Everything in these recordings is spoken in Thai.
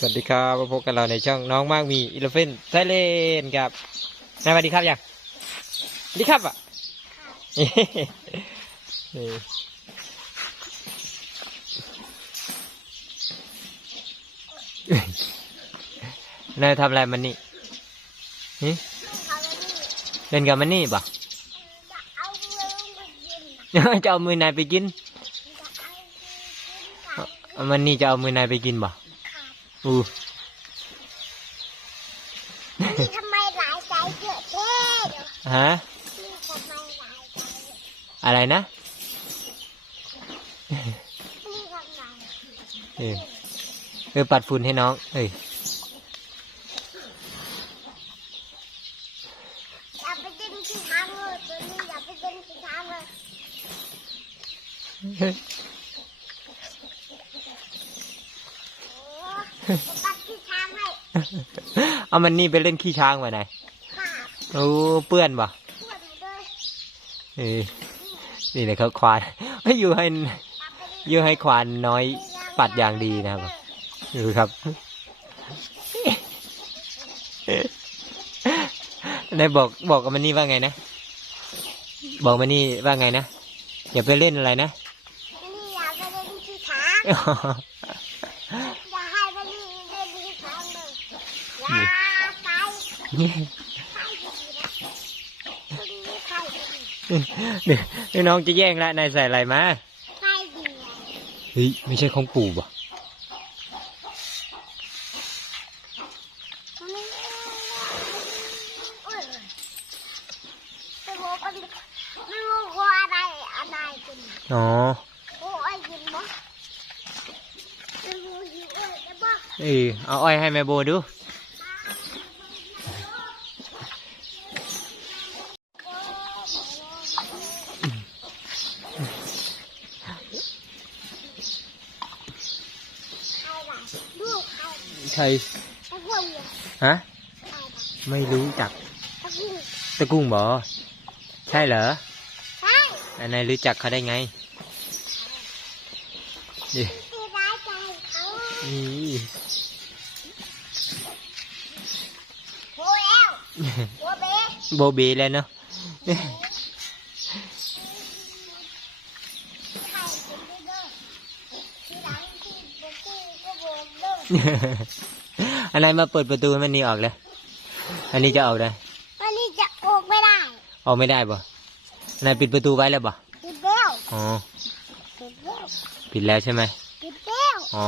สวัสดีครับมาพบกับเราในช่องน้องมากมีอิเลฟเฟนไทยเลนครับนายสวัสดีครับยังสวัสดีครับอะนี่นายทำอะไรมันนี่หึเล่นกับมันนี่ปะจะเอามือนายไปกินเอามันนี่จะเอามือนายไปกินปะ อู้นี่ทำไมหลายใจเยอะเท่เดี๋ยวฮะนี่ทำไมหลายใจเยอะอะไรนะนี่ทำไมเออเออปัดฝุ่นให้น้อง เอ้ยอย่าไปกินที่ทางเลยตัวนี้อย่าไปกินที่ทางเลยโอ้จะตัดที่ทางให้ เอามันนี่ไปเล่นขี้ช้างมาไหนขาดโอ้เปื้อนปะปวดเลยเออนี่เลยเขาควานอยู่ให้อย่าไปอยู่ให้ควานน้อยปัดอย่างดีนะครับดูครับนายบอกบอกกับมันนี่ว่าไงนะ บอกมันนี่ว่าไงนะ อย่าไปเล่นอะไรนะนี่อย่าไปเล่นที่ทางอย่าให้ไปเล่นเล่นที่ทางเลยอย่าไป นี่ใช่ดีนะคนนี้ใช่ดีเดี๋ยวเดี๋ยวน้องจะแย่งละนายใส่อะไรมาใช่ดีนะเฮ้ยไม่ใช่ของปู่ป่ะไม่โอ้ยไม่รู้มันไม่รู้ว่าอะไรอะไรกันอ๋อโอ้ยยินบ่ไม่รู้ยินเอ้ยจะบ่เออเอาอ้อยให้แม่โบดู ใครล่ะลูก ใครใครไอ้พวกเนี่ยฮะใครล่ะไม่รู้จักตะกี้ตะกุ้งบอใช่เหรอ ใช่อันนายรู้จักเขาได้ไงนี่ที่ร้ายใจเขานี่โอ้ยเอวโอ้เบ๊โบเบแล้วเนาะ ใครกินได้เด้อทีหลังที่เบ๊กี้ก็บ อกเด้ออันนายมาเปิดประตูให้มันนี่ออกเลย อันนี้จะออกได้ วันนี้จะออกไม่ได้ออกไม่ได้บ่นายปิดประตูไว้แล้วบ่ ปิดแล้วอ๋อ ปิดแล้วปิดแล้วใช่ไหม ปิดแล้วอ๋อ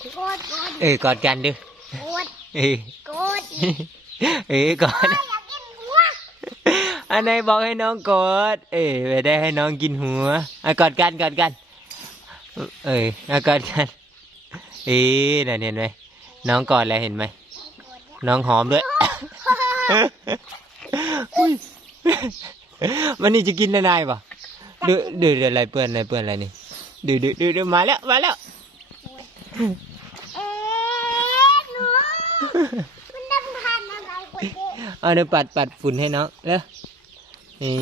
กดกดเออกอดกันดูกดเออกดเออกอด อยากกินหัวอันไหนบอกให้น้องกอด เอ้ยไม่ได้ให้น้องกินหัวอะกอดกันกอดกัน เอ้ยอะกอดกันเอ้ยน่ะเห็นไหมน้องกอดแล้วเห็นไหมน้องหอมด้วยอุ๊ยมันนี่จะกินได้นายปะดูดูดูอะไรเปื้อนอะไรเปื้อนอะไรนี่ดูดูดูดูมาแล้วมาแล้วเอ๊ะหนูมันดำพันอะไรคนเดียวเอาเดี๋ยวปัดปัดฝุ่นให้น้องแล้วนี่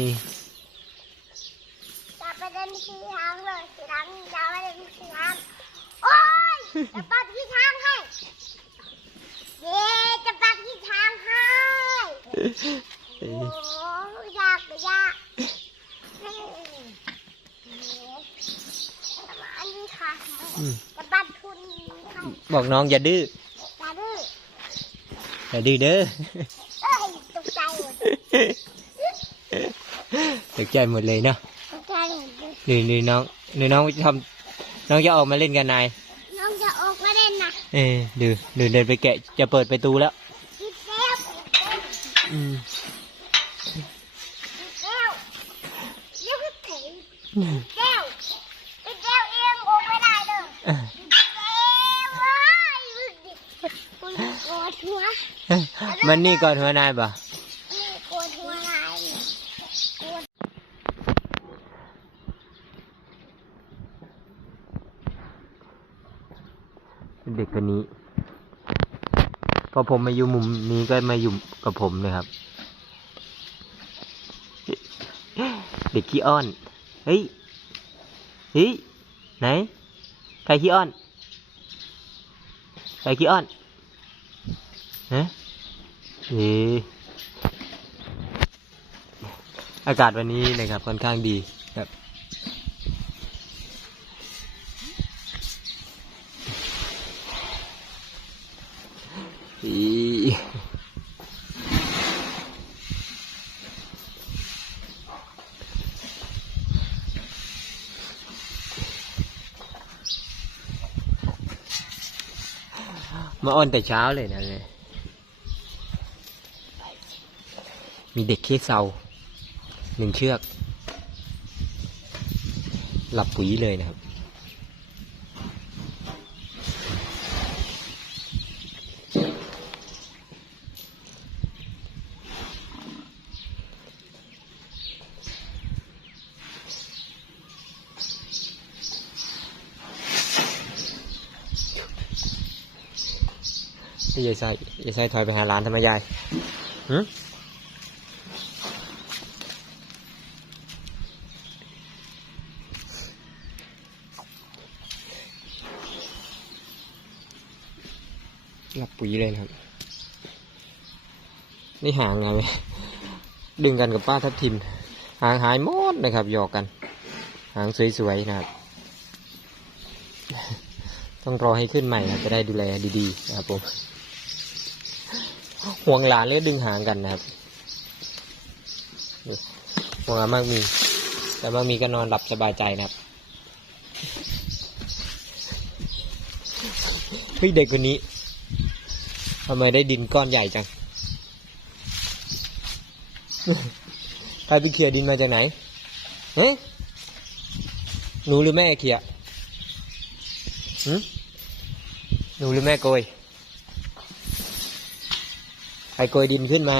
จะไปเดินที่ทางเลยที่ทางจะไปเดินที่ทางโอ้ย จะปัดที่ทางให้ เย้จะปัดที่ทางให้โอ้ยากเลยยากนี่อันนี้ค่ะอืมจะปัดทุนให้บอกน้องอย่าดื้อจะดื้อ อย่าดื้อเด้อเอ้ยตกใจหมดตกใจหมดเลยเนาะตกใจหมดเลยนี่นี่น้องนี่น้องจะทำน้องจะออกมาเล่นกันนายน้องจะออก มาเล่นนะเออดูดูเดินไปแกะจะเปิดประตูแล้ว กินแล้วอืมกินแล้วยังไม่ถึงแก้วกินแล้วเองออกไม่ได้เด้อเอ้ยกินแล้วว้ายมึงดิคุณกดหัว มันนี่ก่อนหัวนายป่ะ นี่กดหัวอะไรกด เด็กคนนี้ พอผมมาอยู่มุมนี้ก็มาอยู่กับผมเลยครับ เด็กขี้อ้อน เฮ้ย เฮ้ย ไหน ใครขี้อ้อน ใครขี้อ้อนฮะเอออากาศวันนี้นะครับค่อนข้างดีครับ อี มาอ้อนแต่เช้าเลยนะเนี่ยมีเด็กเคสเซาหนึ่งเชือก หลับปุ๋ยเลยนะครับ ยายไส้ยายไส้ถอยไปหาร้านทำไมยายหืมหลับปุ๋ยเลยนะครับ นี่ห่างไงดึงกันกับป้าทับทิมห่างหายหมดนะครับหยอกกันหางสวยๆนะครับ ต้องรอให้ขึ้นใหม่นะจะได้ดูแลดีๆนะครับผม ห่วงหลานเลยดึงหางกันนะครับห่วงหลามากมี แต่มากมีก็นอนหลับสบายใจนะครับเฮ้ยเด็กคนนี้ทำไมได้ดินก้อนใหญ่จังใครไปเขี่ยดินมาจากไหนเฮ้ยหนูหรือแม่เขี่ยหืมหนูหรือแม่โกย ใครโกยดินขึ้นมา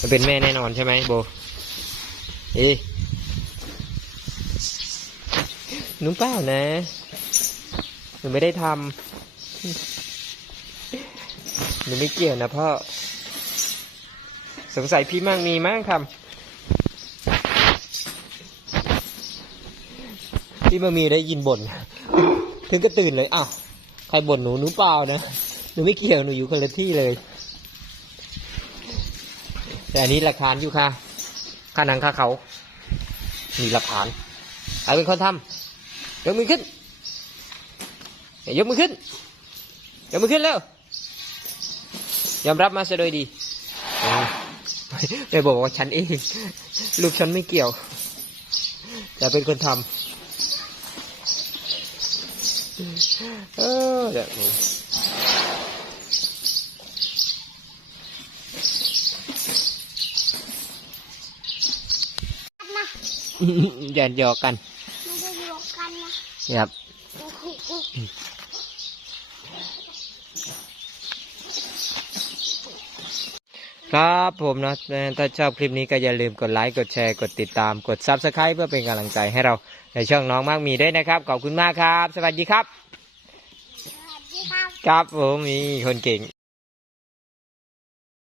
จะเป็นแม่แน่นอนใช่ไหมโบเอ๊หนูเปล่านะหนูไม่ได้ทำหนูไม่เกี่ยวนะพ่อ สงสัยพี่มั่งมีมั่งทำพี่มามีได้ยินบ่น ถึงก็ตื่นเลยอ้าวใครบ่นหนูหนูเปล่านะ หนูไม่เกี่ยวหนูอยู่คนละที่เลย แต่อันนี้หลักฐานอยู่ค่ะค่าหนังค่าเขามีหลักฐานใครเป็นคนทำยกมือขึ้นยกมือขึ้นยกมือขึ้นแล้วยอมรับมาซะโดยดีไม่บอกว่าฉันเองลูกฉันไม่เกี่ยว แต่เป็นคนทำเออเดี๋ยวผม นะ อย่าหยอกกันไม่ได้รวมกันนะครับครับผมนะถ้าชอบคลิปนี้ก็อย่าลืมกดไลค์กดแชร์กดติดตามกด Subscribe เพื่อเป็นกำลังใจให้เราในช่องน้องมากมีด้วยนะครับ ขอบคุณมากครับ สวัสดีครับสวัสดีครับครับผมมีคนเก่ง